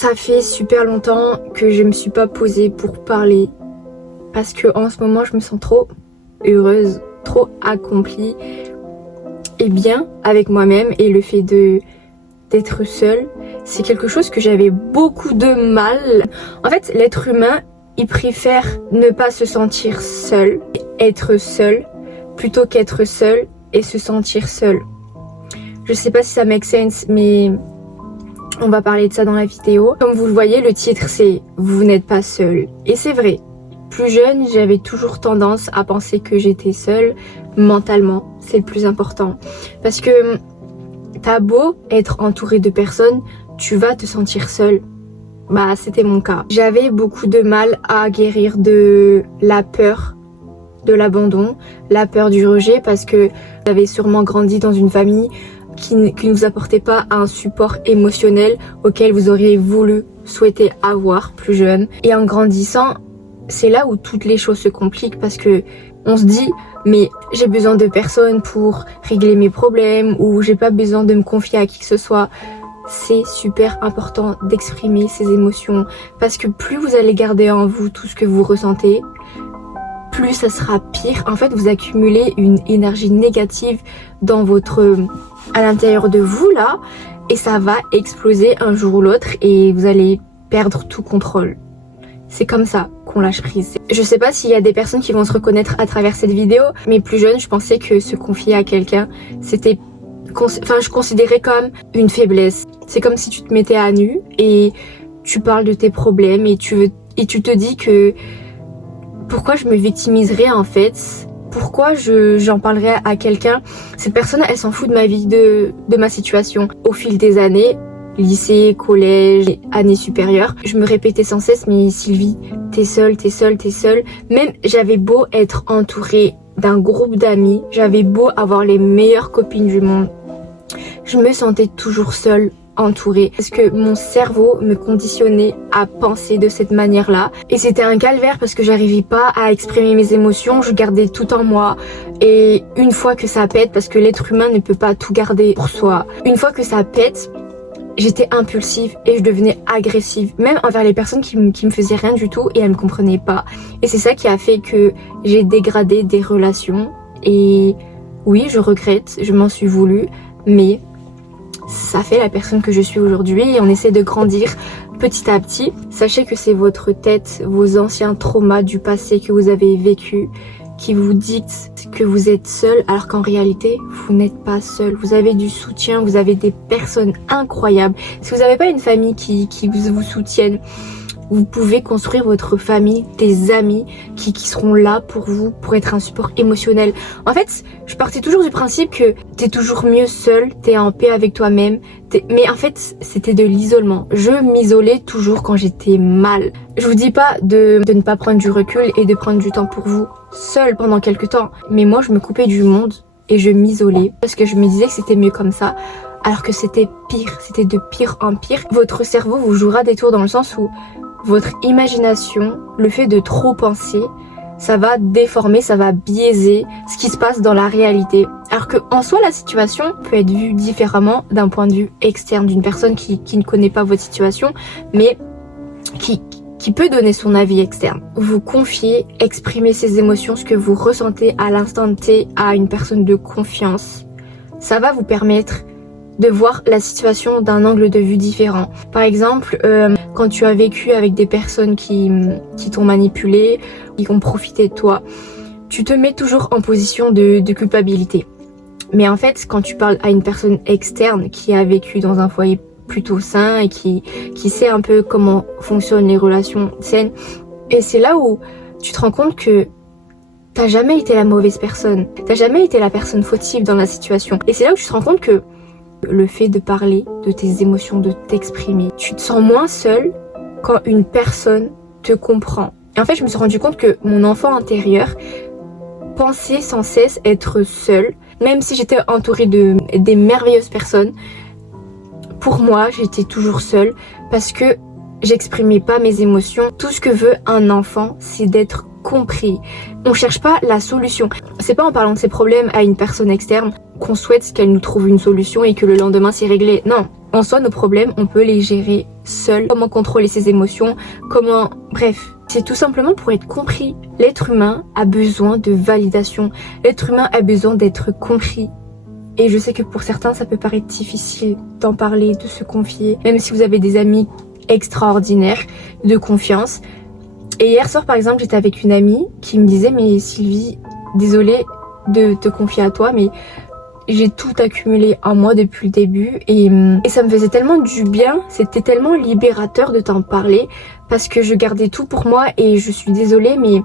Ça fait super longtemps que je me suis pas posée pour parler parce que en ce moment je me sens trop heureuse, trop accomplie et bien avec moi-même, et le fait d'être seule, c'est quelque chose que j'avais beaucoup de mal. En fait, l'être humain, il préfère ne pas se sentir seul, être seul, plutôt qu'être seul et se sentir seul. Je sais pas si ça make sense, mais on va parler de ça dans la vidéo. Comme vous le voyez, le titre c'est « Vous n'êtes pas seul ». Et c'est vrai. Plus jeune, j'avais toujours tendance à penser que j'étais seule mentalement. C'est le plus important. Parce que t'as beau être entouré de personnes, tu vas te sentir seule. Bah, c'était mon cas. J'avais beaucoup de mal à guérir de la peur de l'abandon, la peur du rejet, parce que j'avais sûrement grandi dans une famille qui ne vous apportait pas un support émotionnel auquel vous auriez voulu souhaiter avoir plus jeune. Et en grandissant, c'est là où toutes les choses se compliquent, parce que on se dit mais j'ai besoin de personne pour régler mes problèmes, ou j'ai pas besoin de me confier à qui que ce soit. C'est super important d'exprimer ses émotions, parce que plus vous allez garder en vous tout ce que vous ressentez, plus ça sera pire. En fait, vous accumulez une énergie négative dans à l'intérieur de vous là, et ça va exploser un jour ou l'autre et vous allez perdre tout contrôle. C'est comme ça qu'on lâche prise. Je sais pas s'il y a des personnes qui vont se reconnaître à travers cette vidéo, mais plus jeune, je pensais que se confier à quelqu'un, c'était... Enfin, je considérais comme une faiblesse. C'est comme si tu te mettais à nu et tu parles de tes problèmes et tu te dis que... Pourquoi je me victimiserais en fait? Pourquoi j'en parlerais à quelqu'un? Cette personne, elle s'en fout de ma vie, de ma situation. Au fil des années, lycée, collège, années supérieures, je me répétais sans cesse, mais Sylvie, t'es seule, t'es seule, t'es seule. Même j'avais beau être entourée d'un groupe d'amis, j'avais beau avoir les meilleures copines du monde, je me sentais toujours seule, entourée, parce que mon cerveau me conditionnait à penser de cette manière-là, et c'était un calvaire parce que j'arrivais pas à exprimer mes émotions, je gardais tout en moi, et une fois que ça pète, parce que l'être humain ne peut pas tout garder pour soi, une fois que ça pète, j'étais impulsive et je devenais agressive, même envers les personnes qui me faisaient rien du tout et elles me comprenaient pas. Et c'est ça qui a fait que j'ai dégradé des relations, et oui, je regrette, je m'en suis voulu, mais ça fait la personne que je suis aujourd'hui, et on essaie de grandir petit à petit. Sachez que c'est votre tête, vos anciens traumas du passé que vous avez vécu, qui vous dictent que vous êtes seul, alors qu'en réalité, vous n'êtes pas seul. Vous avez du soutien, vous avez des personnes incroyables. Si vous n'avez pas une famille qui vous soutienne, vous pouvez construire votre famille, des amis qui seront là pour vous, pour être un support émotionnel. En fait, je partais toujours du principe que t'es toujours mieux seul, t'es en paix avec toi-même. Mais en fait, c'était de l'isolement. Je m'isolais toujours quand j'étais mal. Je vous dis pas de ne pas prendre du recul et de prendre du temps pour vous seul pendant quelques temps. Mais moi, je me coupais du monde et je m'isolais parce que je me disais que c'était mieux comme ça. Alors que c'était pire, c'était de pire en pire. Votre cerveau vous jouera des tours dans le sens où votre imagination, le fait de trop penser, ça va déformer, ça va biaiser ce qui se passe dans la réalité. Alors que en soi, la situation peut être vue différemment d'un point de vue externe, d'une personne qui ne connaît pas votre situation, mais qui peut donner son avis externe. Vous confiez, exprimez ses émotions, ce que vous ressentez à l'instant T à une personne de confiance. Ça va vous permettre de voir la situation d'un angle de vue différent. Par exemple, quand tu as vécu avec des personnes qui t'ont manipulé, qui ont profité de toi, tu te mets toujours en position de culpabilité. Mais en fait, quand tu parles à une personne externe qui a vécu dans un foyer plutôt sain et qui sait un peu comment fonctionnent les relations saines, et c'est là où tu te rends compte que t'as jamais été la mauvaise personne, t'as jamais été la personne fautive dans la situation. Et c'est là où tu te rends compte que le fait de parler de tes émotions, de t'exprimer, tu te sens moins seule quand une personne te comprend. Et en fait, je me suis rendu compte que mon enfant intérieur pensait sans cesse être seule, même si j'étais entourée des merveilleuses personnes. Pour moi, j'étais toujours seule parce que j'exprimais pas mes émotions. Tout ce que veut un enfant, c'est d'être compris. On cherche pas la solution. C'est pas en parlant de ses problèmes à une personne externe qu'on souhaite qu'elle nous trouve une solution et que le lendemain c'est réglé. Non, en soi nos problèmes on peut les gérer seul, comment contrôler ses émotions, comment... Bref, c'est tout simplement pour être compris. L'être humain a besoin de validation. L'être humain a besoin d'être compris. Et je sais que pour certains, ça peut paraître difficile d'en parler, de se confier, même si vous avez des amis extraordinaires, de confiance. Et hier soir, par exemple, j'étais avec une amie qui me disait « Mais Sylvie, désolée de te confier à toi, mais j'ai tout accumulé en moi depuis le début. » Et ça me faisait tellement du bien, c'était tellement libérateur de t'en parler, parce que je gardais tout pour moi et je suis désolée, mais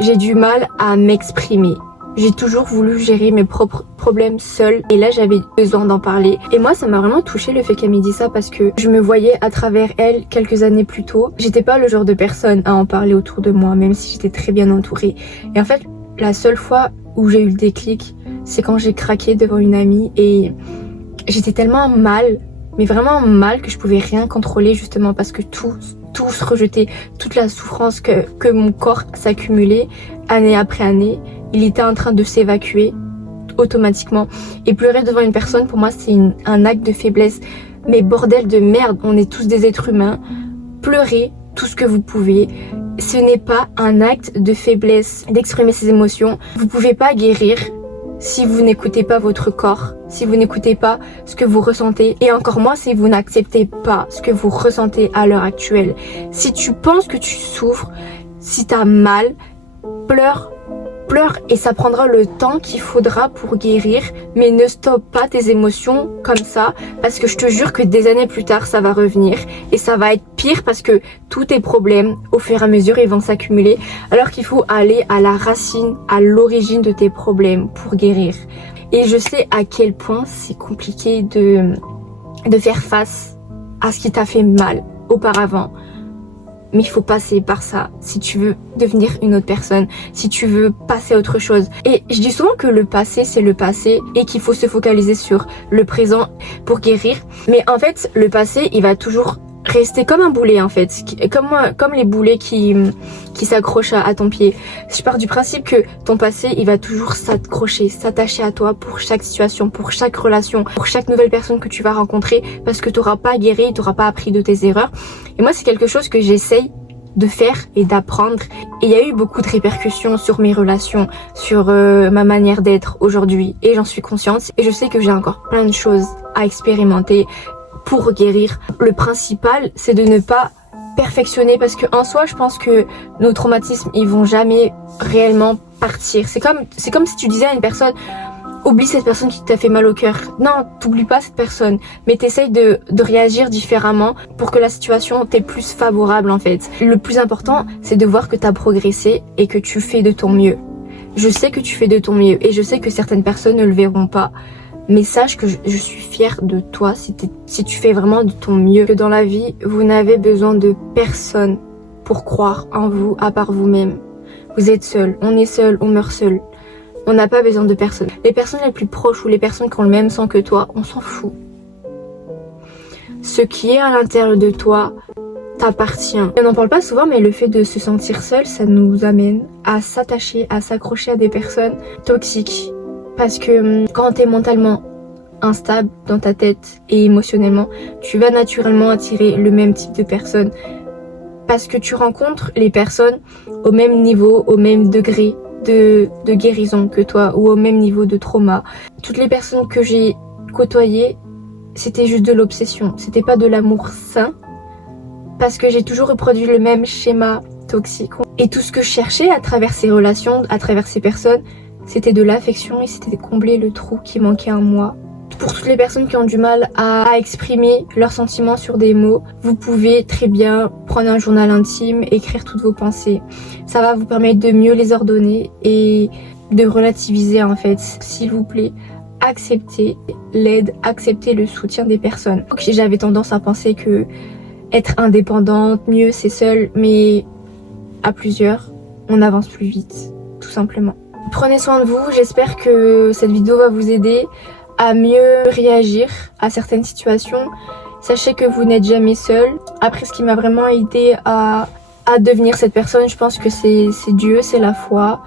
j'ai du mal à m'exprimer. J'ai toujours voulu gérer mes propres problèmes seule et là j'avais besoin d'en parler. Et moi ça m'a vraiment touchée le fait qu'elle m'ait dit ça parce que je me voyais à travers elle quelques années plus tôt. J'étais pas le genre de personne à en parler autour de moi même si j'étais très bien entourée. Et en fait la seule fois où j'ai eu le déclic c'est quand j'ai craqué devant une amie et j'étais tellement mal, mais vraiment mal que je pouvais rien contrôler justement parce que tout se rejetait, toute la souffrance que mon corps s'accumulait année après année. Il était en train de s'évacuer automatiquement. Et pleurer devant une personne, pour moi, c'est un acte de faiblesse. Mais bordel de merde, on est tous des êtres humains. Pleurez tout ce que vous pouvez. Ce n'est pas un acte de faiblesse d'exprimer ses émotions. Vous pouvez pas guérir si vous n'écoutez pas votre corps, si vous n'écoutez pas ce que vous ressentez. Et encore moins si vous n'acceptez pas ce que vous ressentez à l'heure actuelle. Si tu penses que tu souffres, si t'as mal, pleure et ça prendra le temps qu'il faudra pour guérir, mais ne stoppe pas tes émotions comme ça parce que je te jure que des années plus tard ça va revenir et ça va être pire parce que tous tes problèmes au fur et à mesure ils vont s'accumuler alors qu'il faut aller à la racine, à l'origine de tes problèmes pour guérir. Et je sais à quel point c'est compliqué de faire face à ce qui t'a fait mal auparavant. Mais il faut passer par ça si tu veux devenir une autre personne, si tu veux passer à autre chose. Et je dis souvent que le passé c'est le passé et qu'il faut se focaliser sur le présent pour guérir. Mais en fait le passé il va toujours rester comme un boulet en fait, comme les boulets qui s'accrochent à ton pied. Je pars du principe que ton passé il va toujours s'accrocher, s'attacher à toi pour chaque situation, pour chaque relation, pour chaque nouvelle personne que tu vas rencontrer parce que tu n'auras pas guéri, tu n'auras pas appris de tes erreurs. Et moi c'est quelque chose que j'essaye de faire et d'apprendre. Et il y a eu beaucoup de répercussions sur mes relations, sur ma manière d'être aujourd'hui et j'en suis consciente et je sais que j'ai encore plein de choses à expérimenter pour guérir. Le principal c'est de ne pas perfectionner parce que en soi je pense que nos traumatismes ils vont jamais réellement partir. C'est comme si tu disais à une personne oublie cette personne qui t'a fait mal au cœur. Non, t'oublies pas cette personne, mais t'essayes de réagir différemment pour que la situation t'est plus favorable en fait. Le plus important c'est de voir que t'as progressé et que tu fais de ton mieux. Je sais que tu fais de ton mieux et je sais que certaines personnes ne le verront pas. Mais sache que je suis fière de toi si tu fais vraiment de ton mieux. Que dans la vie, vous n'avez besoin de personne pour croire en vous à part vous-même. Vous êtes seul, on est seul, on meurt seul. On n'a pas besoin de personne. Les personnes les plus proches ou les personnes qui ont le même sang que toi, on s'en fout. Ce qui est à l'intérieur de toi t'appartient. On n'en parle pas souvent mais le fait de se sentir seul, ça nous amène à s'attacher, à s'accrocher à des personnes toxiques. Parce que quand t'es mentalement instable dans ta tête et émotionnellement, tu vas naturellement attirer le même type de personnes. Parce que tu rencontres les personnes au même niveau, au même degré de guérison que toi ou au même niveau de trauma. Toutes les personnes que j'ai côtoyées, c'était juste de l'obsession. C'était pas de l'amour sain. Parce que j'ai toujours reproduit le même schéma toxique. Et tout ce que je cherchais à travers ces relations, à travers ces personnes, c'était de l'affection et c'était de combler le trou qui manquait en moi. Pour toutes les personnes qui ont du mal à exprimer leurs sentiments sur des mots, vous pouvez très bien prendre un journal intime, écrire toutes vos pensées. Ça va vous permettre de mieux les ordonner et de relativiser en fait. S'il vous plaît, acceptez l'aide, acceptez le soutien des personnes. J'avais tendance à penser que être indépendante, mieux c'est seul, mais à plusieurs, on avance plus vite, tout simplement. Prenez soin de vous, j'espère que cette vidéo va vous aider à mieux réagir à certaines situations. Sachez que vous n'êtes jamais seul. Après, ce qui m'a vraiment aidé à devenir cette personne, je pense que c'est Dieu, c'est la foi.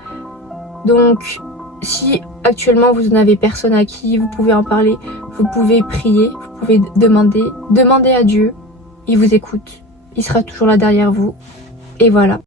Donc, si actuellement vous n'avez personne à qui vous pouvez en parler, vous pouvez prier, vous pouvez demander à Dieu. il vous écoute, il sera toujours là derrière vous. Et voilà.